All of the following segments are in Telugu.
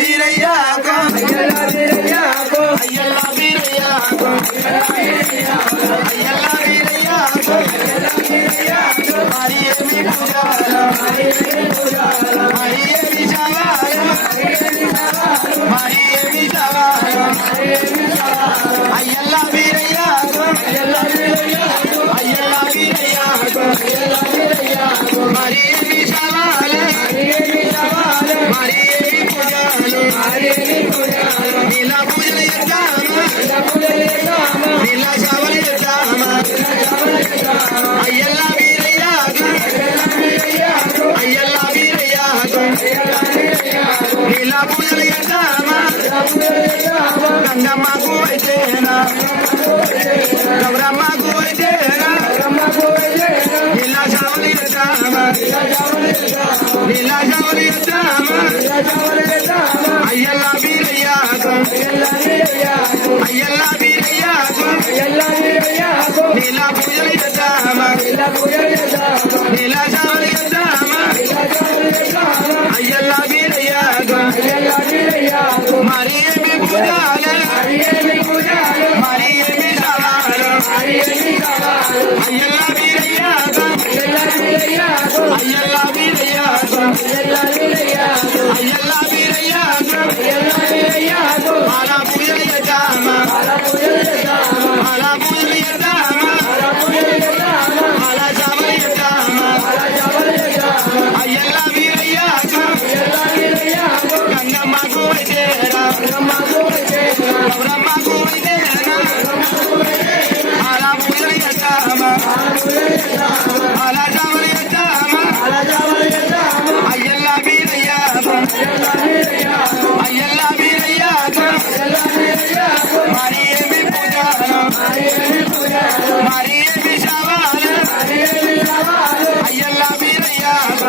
వీరయ్యాకు అయ్యల్లా వీరయ్యాకు అయ్యల్లా వీరయ్యాకు మరి ఏమి పూజాలు మరి ఏమి జవాలు మరి ఏమి జవాలు అయ్యల్లా వీరయ్యాకు అయ్యల్లా వీరయ్యాకు మరి ఏమి జవాలు మరి ఏమి పూజాలు నీలా పూజలు చేద్దామా నీలా చావలు చేద్దామా అయ్యల్లా వీరయ్యాకు అయ్యల్లా వీరయ్యాకు నీలా పూజలు చేద్దామా గంగమ్మకు అయితేనా గౌరమ్మకు అయితేనా నీలా చావలు చేద్దామా నీలా చావలు చేద్దామా అయ్యల్లా వీరయ్యాకు అయ్యల్లా వీరయ్యాకు నీలా పూజలు చేద్దామా నీలా చావలు చేద్దామా అయ్యల్లా వీరయ్యాకు మరి ఏమి పూజాలు మరి ఏమి సవాలు అయ్యల్లా వీరయ్యాకు అయ్యల్లా వీరయ్యాకు అయ్యల్లా వీరయ్యాకు అలా పూజలు చేద్దామా అలా పూజలు చేద్దామా అలా చావలు చేద్దామా అయ్యల్లా వీరయ్యాకు గంగమ్మకు అయితేరా గౌరమ్మకు అయితేరా అలా పూజలు చేద్దామా అలా చావలు చేద్దామా అయ్యల్లా వీరయ్యాకు అయ్యల్లా వీరయ్యాకు మరి ఏమి పూజాలు మరి ఏమి సవాలు అయ్యల్లా వీరయ్యాకు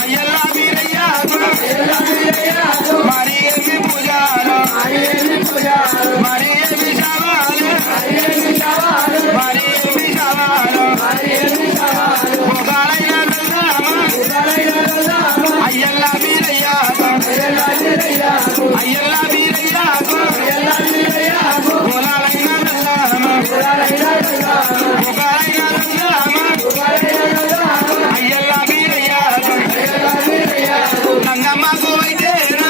అయ్యల్లా వీరయ్యాకు మరి ఏమి పూజాలు మరి ఏమి సవాలు మరి ఏమి సవాలు ఒకరైనా వెళ్దామా అయ్యల్లా వీరయ్యాకు అయ్యల్లా వీరయ్యాకు కులాలైనా వెళ్దామా ఒకరైనా వెళ్దామా అయ్యల్లా వీరయ్యాకు గంగమ్మకు అయితేనా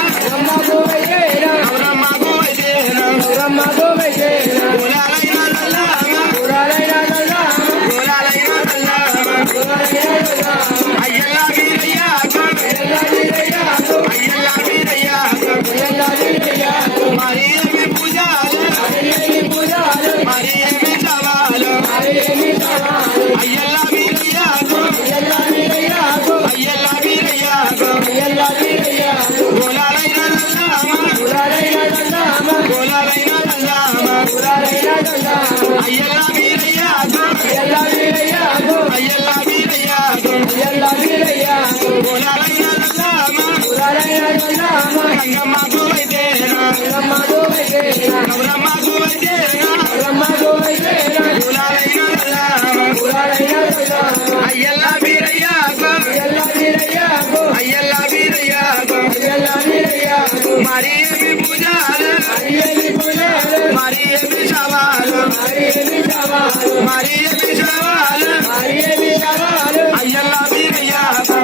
గౌరమ్మకు అయితేనా కులాలైనా వెళ్దామా కులాలైనా వెళ్దామా అయ్యల్లా వీరయ్యాకు అయ్యల్లా వీరయ్యాకు మరి ఏమి పూజాలు మరి ఏమి సవాలు అయ్యల్లా వీరయ్యాకు అయ్యల్లా వీరయ్యాకు కులాలైనా వెళ్దామా కులాలైనా వెళ్దామా అయ్యల్లా వీరయ్యాకు అయ్యల్లా వీరయ్యాకు కులాలైనా వెళ్దామా గంగమ్మకు అయితేనా గౌరమ్మకు అయితేనా కులాలైనా వెళ్దామా అయ్యల్లా వీరయ్యాకు అయ్యల్లా వీరయ్యాకు మరి ఏమి పూజాలు మరి ఏమి సవాలు మరి ఏమి సవాలు అయ్యల్లా వీరయ్యాకు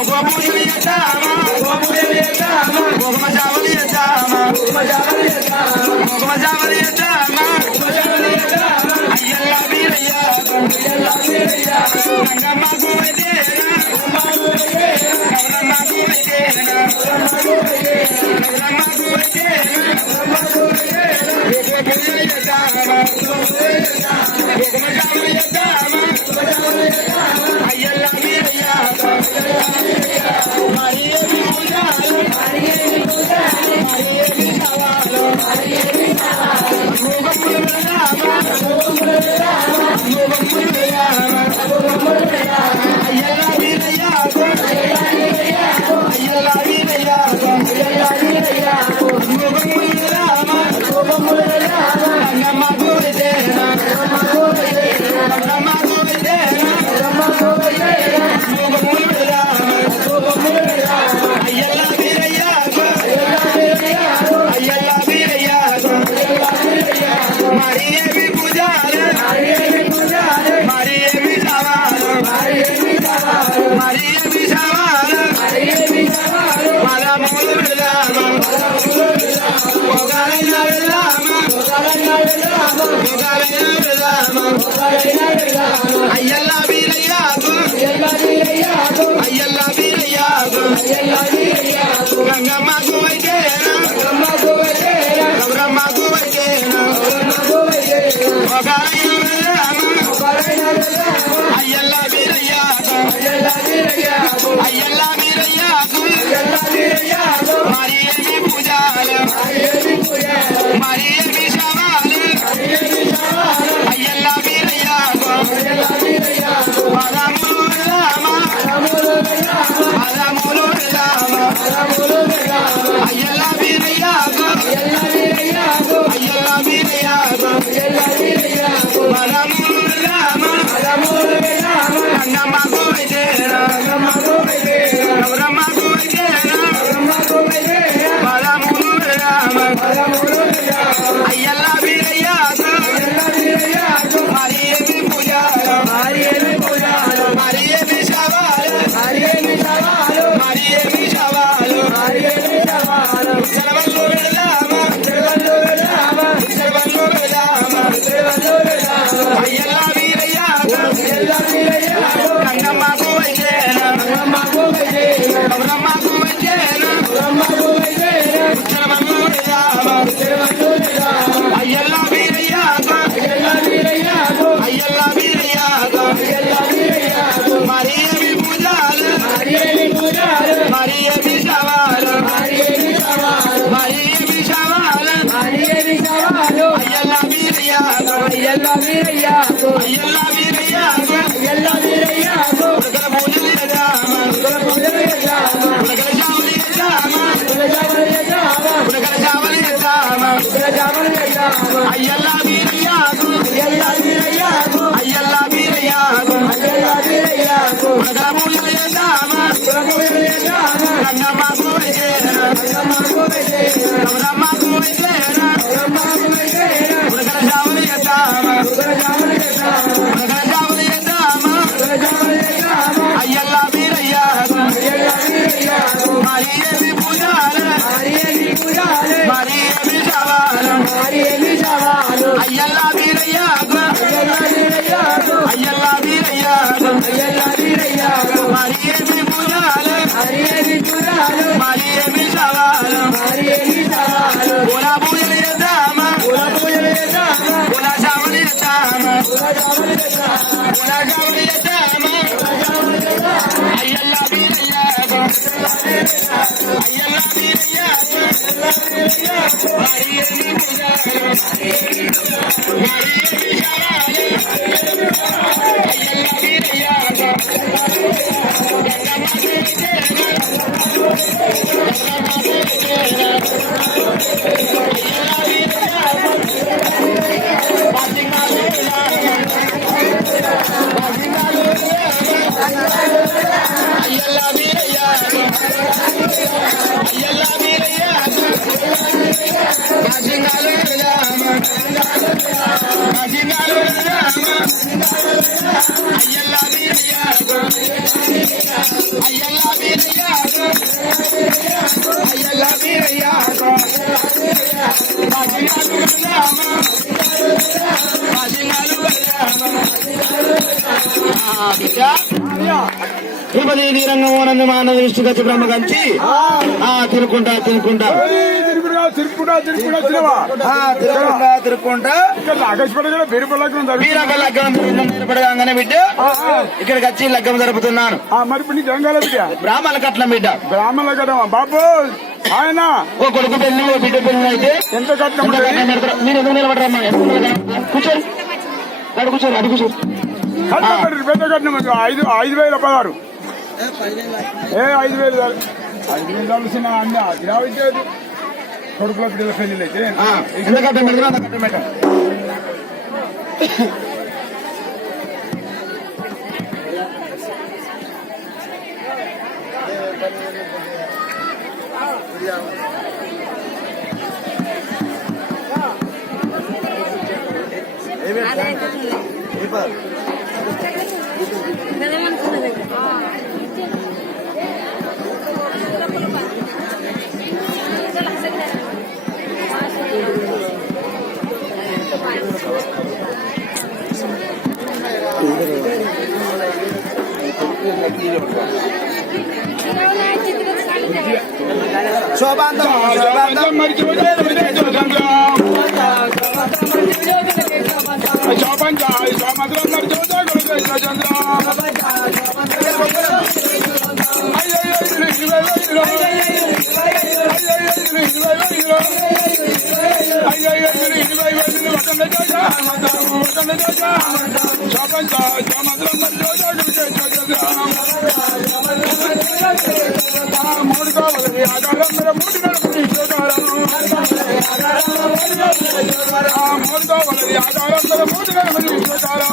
ఒక పూజలు చేద్దామా ఒక చావలు చేద్దామా ఒక చావలు చేద్దామా అయ్యల్లా వీరయ్యాకు గంగమ్మకు అయితేనా గౌరమ్మకు అయితేనా గౌరమ్మకు అయితేనా ఒక పూజలు చేద్దామా ఒక చావలు చేద్దామా అయ్యల్లా వీరయ్యాకు మరి ఏమి పూజాలు మరి ఏమి సవాలు అయ్యల్లా వీరయ్యాకు అయ్యల్లా వీరయ్యాకు గంగమ్మకు వైద్యేనా గౌరమ్మకు వైద్యేనా అయ్యల్లా వీరయ్యాకు అయ్యల్లా వీరయ్యాకు మరి ఏమి పూజాలు మరి ఏమి శవాలు అయ్యల్లా వీరయ్యాకు పదములు వెళ్దామా పదములు వెళ్దామా అయ్యల్లా వీరయ్యాకు అయ్యల్లా వీరయ్యాకు పదములు వెళ్దామా గంగమ్మకు వైద్యేనా గౌరమ్మకు వైద్యేనా పదములు వెళ్దామా అయ్యల్లా వీరయ్యాకు మరి ఏమి పూజలు మరి ఏమి శవాలు మరి ఏమి శవాలు సెలవులు వెళ్దామా సెలవులు వెళ్దామా అయ్యల్లా వీరయ్యాకు గంగమ్మకు వైద్యేనా గౌరమ్మకు వైద్యేనా సెలవులు వెళ్దామా అయ్యల్లా వీరయ్యాకు అయ్యల్లా వీరయ్యాకు మరి ఏమి పూజలు మరి ఏమి శవాలు మరి ఏమి శవాలు అయ్యల్లా వీరయ్యాకు అయ్యల్లా వీరయ్యాకు ఉడకల పూజలు చేద్దామా ఉడకల చావలు చేద్దామా ఉడకల చావలు చేద్దామా అయ్యల్లా వీరయ్యాకు అయ్యల్లా వీరయ్యాకు ఉడకల పూజలు చేద్దామా గంగమ్మకు వైద్యేనా గౌరమ్మకు వైద్యేనా ఉడకల చావలు చేద్దామా ఉడకల చావలు చేద్దామా అయ్యల్లా వీరయ్యాకు మరి ఏమి పూజలు మరి ఏమి శవాలు అయ్యల్లా వీరయ్యాకు అయ్యల్లా వీరయ్యాకు మరి ఏమి పూజలు మరి ఏమి శవాలు పూల పూజలు చేద్దామా పూల చావలు చేద్దామా పూల చావలు చేద్దామా అయ్యల్లా వీరయ్యాకు అయ్యల్లా వీరయ్యాకు మరి ఏమి పూజలు మరి ఏమి శవాలు అయ్యల్లా వీరయ్యాకు గంగమ్మకు వైద్యేనా గౌరమ్మకు వైద్యేనా అయ్యల్లా వీరయ్యాకు పద్నాలు వెళ్దామా పద్నాలు అయ్యల్లా వీరయ్యాకు అయ్యల్లా వీరయ్యాకు పద్నాలు వెళ్దామా పద్నాలు వెళ్దామా అయ్యల్లా వీరయ్యాకు అయ్యల్లా వీరయ్యాకు అయ్యల్లా వీరయ్యాకు పద్నాలు వెళ్దామా పద్నాలు వెళ్దామా తిరుపతి తీరంగమోనందు మానవ దృష్టికి వచ్చి బ్రహ్మ కంచి తిరుక్కుంటా తిరుక్కుంటా వీరపడగానే బిడ్డ ఇక్కడికి వచ్చి లగ్గం జరుపుతున్నాను. మరి బిడ్డ బ్రాహ్మణ కట్నం బిడ్డ బ్రాహ్మణ కట్నం బాబు ఆయన ఓ కొడుకు పెళ్లి ఓ బిడ్డ పెళ్లి అయితే ఎంత కట్నం మీరు ఎందుకు నిలబడరమ్మా కూర్చోండి అడు కూర్చోండి అడు కూర్చోండి పెద్ద కట్నం 5,016 5,000 కావాల్సిన అన్ని అదిరావించేది కొడుకుల బిడ్డల పెళ్లి అయితే ఎంత కట్టం పెడతారు అంత కట్టం పెట్ట శోభాంతం మరి మూడు కావాలి ఆధారం మూడు నడుపుని చూడాలి మూడు కావాలి ఆధారం మూడు నడుపుని చూడాలి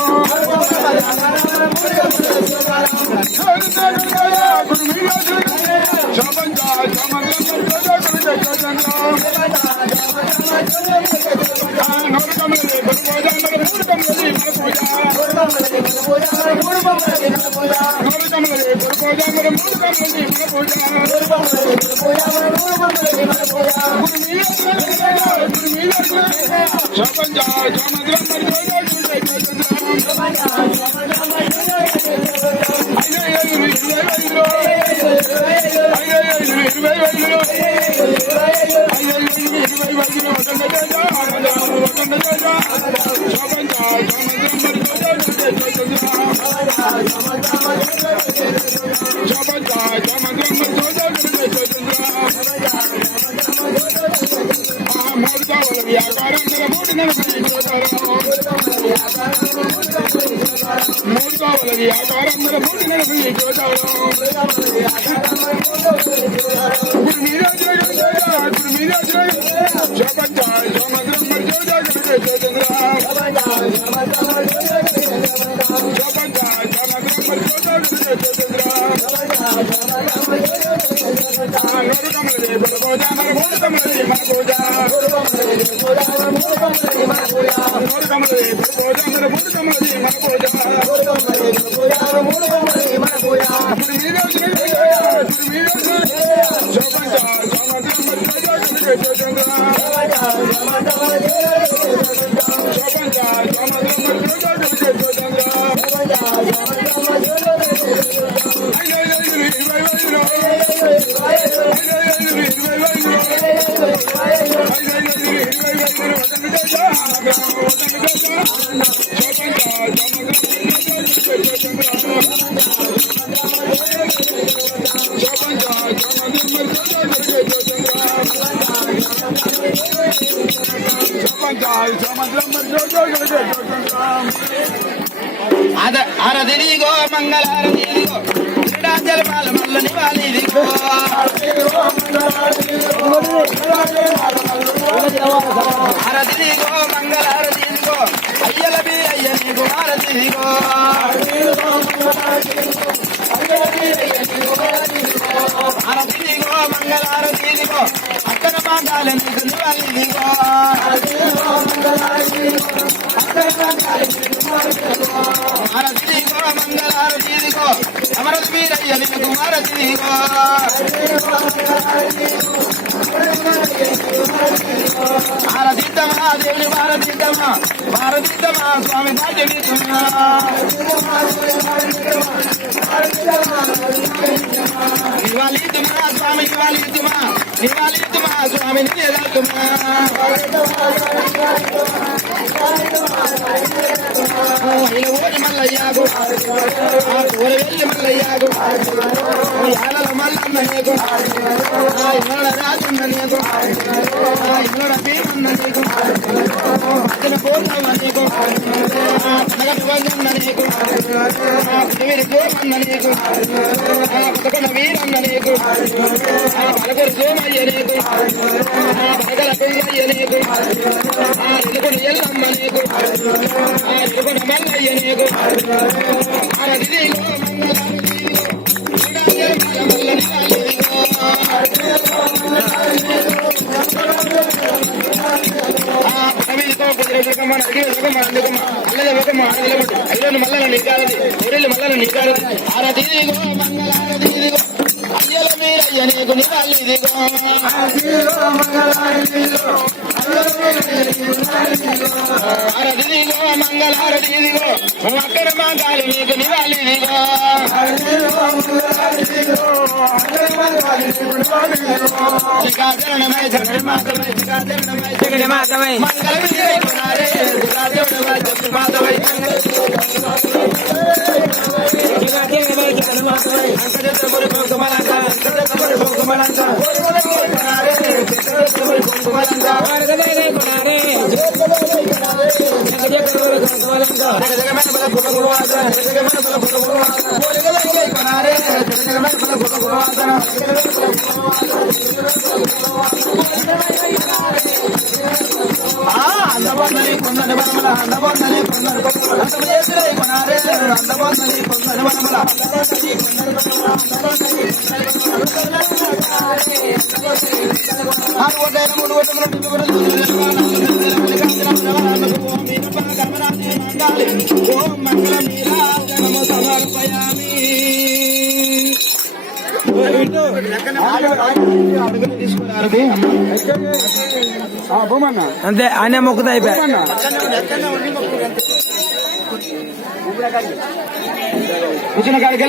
మూడు కావాలి ఆధారం మూడు నడుపుని అరదిగో మంగళారదిగో క్రీడాంజలి మాల మల్ల నివాళిదిగో అరదిగో మంగళారదిగో అయ్యల బి అయ్య నీకు ఆరదిగో అరదిగో మంగళారదిగో అక్కన మాగాల నీకు నివాళిదిగో అరదిగో మంగళారదిగో అమరది వీరయ్య నీకు ఆరదిగో భారతీతమా దేవుని భారతీతమా భారతీతమా స్వామి భాగ్యమీతమా నివాళితుమా స్వామి నివాళితుమా నివాళితుమా స్వామి నివేదాతుమా ఓడి మల్లయ్యాగు ఓడి వెళ్ళి మల్లయ్యాగు యాలల మల్లన్న నీకు ఇన్నోడ రాజున్న నీకు ఇన్నోడ భీమన్న నీకు అతను కోరున్న నీకు నగటి వంజన్న నీకు వీరి గోమన్న నీకు పదకొండ వీరన్న నీకు పలకొరు సోమయ్య నీకు పదగల పెయ్యయ్య నీకు ఎలుకొండ ఎల్లమ్మ నీకు ఎలుకొండ మల్లయ్య నీకు అరదిగో ఆరదిగో మంగళారదిగో అయ్యల మీరయ్య నీకు నివాళిదిగో హారతి దిగో మంగళ హారతి దిగో అక్కడ మంగాలి నీకు నివాలి దిగో శరణమై జగన్ మాతమై జగన్ మాతమై మంగళ విజయకుమారే మాతమై అందబోందని కొందని వనమల అందబోందని కొందని అందబోయేసిరై కొనారే అందబోందని కొందని వనమల ఆరు ఓటైన మూడు ఓటములు ఓం మంగళ మీరాజనము సమర్పయామి. భూమన్న అంతే ఆయన మొక్కుతా అయిపోయా కూర్చున్న కాడికి